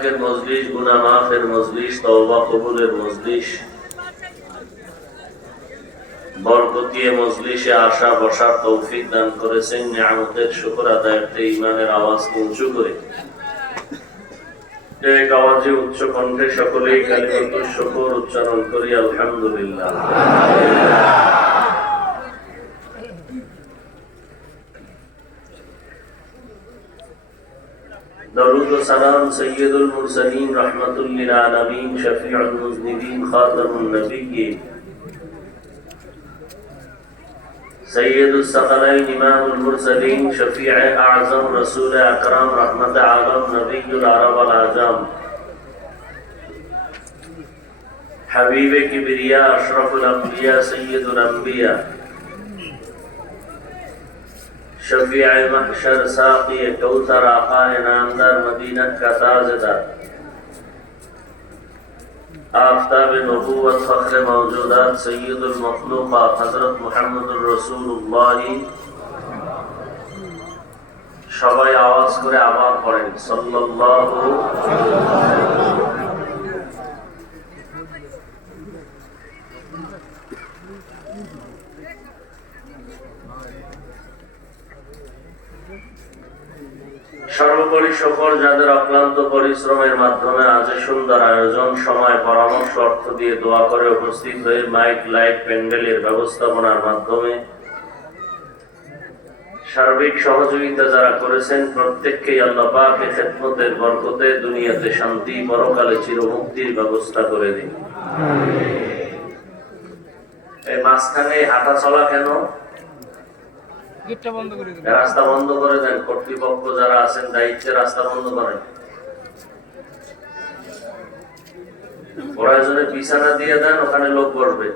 ইনফাকের মজলিস গুনা মাফের মজলিস, তওবা কবুলের মজলিস, বরকতিয়ে মজলিসে আসা বসার তৌফিক দান করেছেন, নিয়ামতের শুকর আদায়ার্থে ইমানের আওয়াজ উঁচু করে। এক আওয়াজে উচ্চ কণ্ঠে সকলেই কালিমত শুকর উচ্চারণ করি, আলহামদুলিল্লাহ। درود و سلام سید المرسلین رحمت للعالمین، شفیع المذنبین، خاتم النبیین. سید الثقلین امام المرسلین، شفیع اعظم رسول اکرم، رحمت عالم، نبی العرب العجم حبیب کبریا، اشرف الانبیاء، سید الانبیاء. شفیع محشر ساقی کوتر آقا نامدار مدینہ کا تازدہ۔ آفتاب نبوت، فخر موجودات، سید المخلوقات حضرت محمد الرسول اللہ۔ সবাই আওয়াজ করে আবার পড়েন সাল্লাল্লাহু সর্বোপরি সকল যাদের অক্লান্ত পরিশ্রমের মাধ্যমে আজ সুন্দর আয়োজন সময় পরামর্শ অর্থ দিয়ে দোয়া করে উপস্থিত হয়ে মাইক লাইট প্যান্ডেলের ব্যবস্থাপনার মাধ্যমে সার্বিক সহযোগিতা যারা করেছেন প্রত্যেককেই আল্লাহ পাকে খেদমতের বরকতে দুনিয়াতে শান্তি পরকালে চিরমুক্তির ব্যবস্থা করে দিন। এই মাঝখানে হাঁটা চলা কেন? গেটটা বন্ধ করে দিন রাস্তা বন্ধ করে দেন কর্তৃপক্ষ যারা আছেন দায়িত্বে রাস্তা বন্ধ করেন। প্রয়োজনে বিছানা দিয়ে দেন ওখানে লোক বসবে।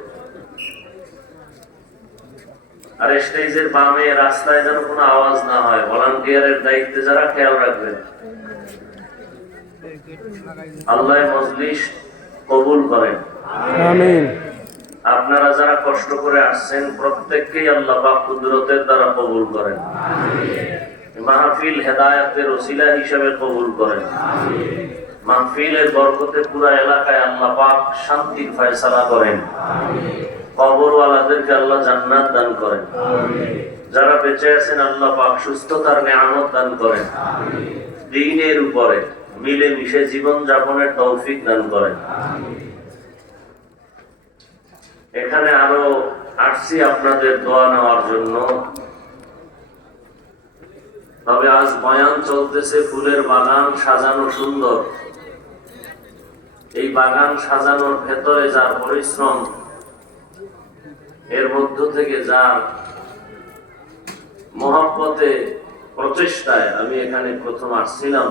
আর স্টেজের বামে রাস্তায় যেন কোনো আওয়াজ না হয় ভলান্টিয়ারের দায়িত্বে যারা খেয়াল রাখবেন। আল্লাহ মজলিস কবুল করেন। আমিন। আপনারা যারা কষ্ট করে আসছেন প্রত্যেককেই আল্লাহ পাক কুদরতের দ্বারা কবুল করেন। মাহফিল হেদায়াতের ওসিলা হিসেবে কবুল করেন। মাহফিলের বরকতে পুরা এলাকায় আল্লাহ পাক শান্তির ফয়সালা করেন। কবরওয়ালাদেরকে আল্লাহ জান্নাত দান করেন। যারা বেঁচে আছেন আল্লাহ পাক সুস্থতার নিয়ামত দান করেন। দিনের উপরে মিলে মিশে জীবন যাপনের তৌফিক দান করেন। এখানে আরও আসছি আপনাদের দোয়া নেওয়ার জন্য। তবে আজ বয়ান চলতেছে, ফুলের বাগান সাজানো সুন্দর। এই বাগান সাজানোর ভেতরে যার পরিশ্রম, এর মধ্য থেকে যার মহাব্বতে প্রচেষ্টায় আমি এখানে প্রথম আসছিলাম।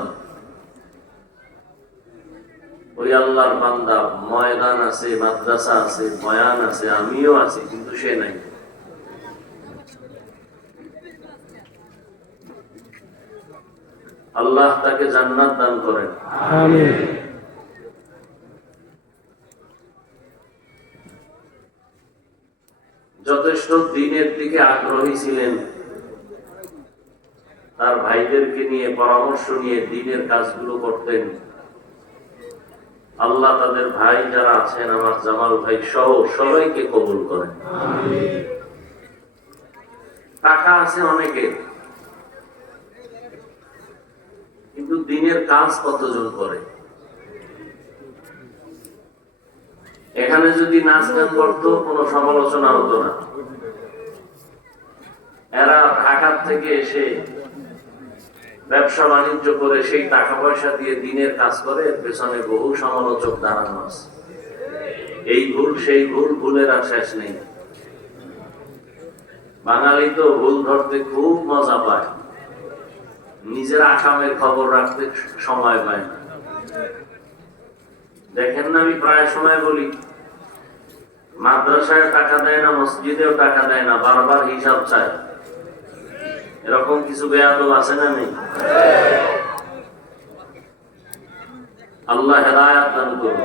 ওই আল্লাহর বান্দা ময়দান আছে মাদ্রাসা আছে বয়ান আছে আমিও আছি কিন্তু সে নাই। আল্লাহ তাকে জান্নাত দান করেন। যথেষ্ট দিনের দিকে আগ্রহী ছিলেন। তার ভাইদেরকে নিয়ে পরামর্শ নিয়ে দিনের কাজগুলো করতেন। আল্লাহ তাদের ভাই যারা আছেন, আমার জামাল ভাই সহ সবাইকে কবুল করেন। টাকা আছে অনেকের, কিন্তু দিনের কাজ কতজন করে? এখানে যদি নাচ গান করতো, কোনো সমালোচনা হতো না। এরা ঢাকার থেকে এসে ব্যবসা বাণিজ্য করে সেই টাকা পয়সা দিয়ে দিনের কাজ করে, এর পেছনে বহু সমালোচক দাঁড়ানো আছে। এই ভুল, সেই ভুল ভুলের আর শেষ নেই। বাঙালি তো ভুল ধরতে খুব মজা পায়। নিজের আকামের খবর রাখতে সময় পায় না। দেখেন না আমি প্রায় সময় বলি, মাদ্রাসায় টাকা দেয় না, মসজিদেও টাকা দেয় না, বারবার হিসাব চায়। এরকম কিছু বেয়াদব আছে না নেই? আল্লাহ হেদায়াত করুন।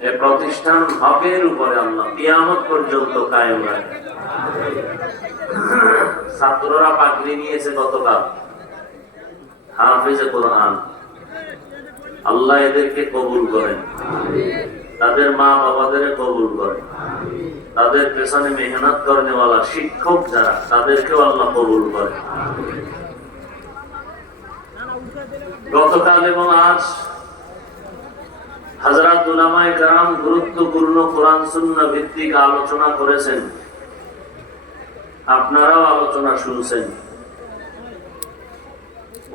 এ প্রতিষ্ঠান হকের উপরে আল্লাহ কিয়ামত পর্যন্ত কায়েম রাখে ছাত্ররা পাগড়ি নিয়েছে গতকাল। হাফেজে কোরআন। আল্লাহ এদেরকে কবুল করেন। তাদের মা বাবাদের কবুল করেন। তাদের পেছনে মেহনত করেনেওয়ালা শিক্ষক যারা, তাদেরকেও আল্লাহ কবুল করেন গতকাল এবং আজ গুরুত্বপূর্ণ কোরআন সুন্নাহ ভিত্তিক আলোচনা করেছেন। আপনারাও আলোচনা শুনছেন।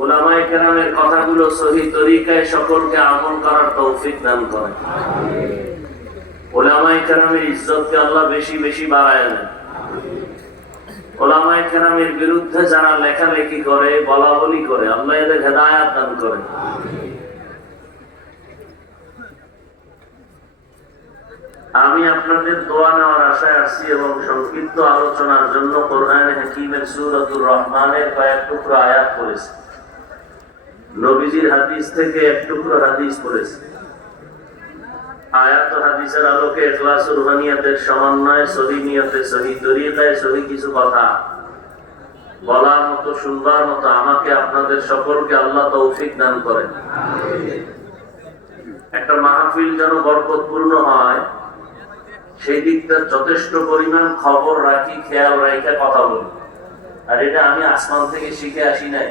ওলামায়ে কেরামের কথাগুলো সহি তরিকায় সকলকে আমল করার তৌফিক দান করেন। ওলামায়ে কেরামের ইজ্জতকে আল্লাহ বেশি বেশি বাড়ায় দেন। ওলামায়ে কেরামের বিরুদ্ধে যারা লেখালেখি করে বলা বলি করে, আল্লাহ এদের হেদায়াত দান করেন আমি আপনাদের দোয়া নেওয়ার আশায় আসছি এবং সংক্ষিপ্ত আলোচনার জন্য কোরআন হাকিমের সুরতুর রহমানের কয়েক টুকরো আয়াত করেছি নবীজির হাদিস থেকে এক টুকরো হাদিস পড়েছি। আয়াত হাদিসের আলোকে এখলাস রুহানিয়াতের সমন্বয়ে, সহি নিয়তে, সহি তরিকায়, সহি কিছু কথা বলার মতো, শুনবার মতো আমাকে আপনাদের সকলকে আল্লাহ তৌফিক দান করেন। একটা মাহফিল যেন বরকতপূর্ণ হয়, সেই দিকটা যথেষ্ট পরিমাণ খবর রাখি, খেয়াল রাখে কথা বলি। আর এটা আমি আসমান থেকে শিখে আসি নাই,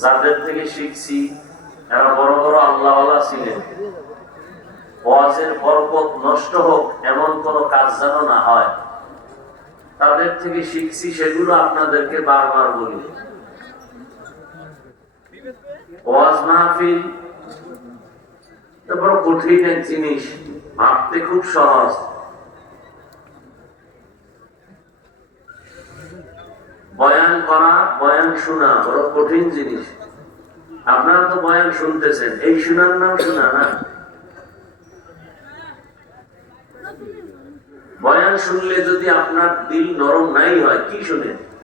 যাদের থেকে শিখছি, এরা বড় বড় আল্লাহওয়ালা ছিলেন। ওয়াজের বরকত নষ্ট হোক, এমন কোন কাজ যেন না হয়। তাদের থেকে শিখছি, সেগুলো আপনাদেরকে বারবার বলি। ওয়াজ মাহফিল বড় কঠিন এক জিনিস, ভাবতে খুব সহজ। বয়ান করা, বয়ান শোনা, বড় কঠিন জিনিস। আপনারা তো বয়ান শুনতেছেন, এই শোনার নাম শোনা না? বয়ান শুনলে যদি আপনার দিল নরম নাই হয় কি শুনে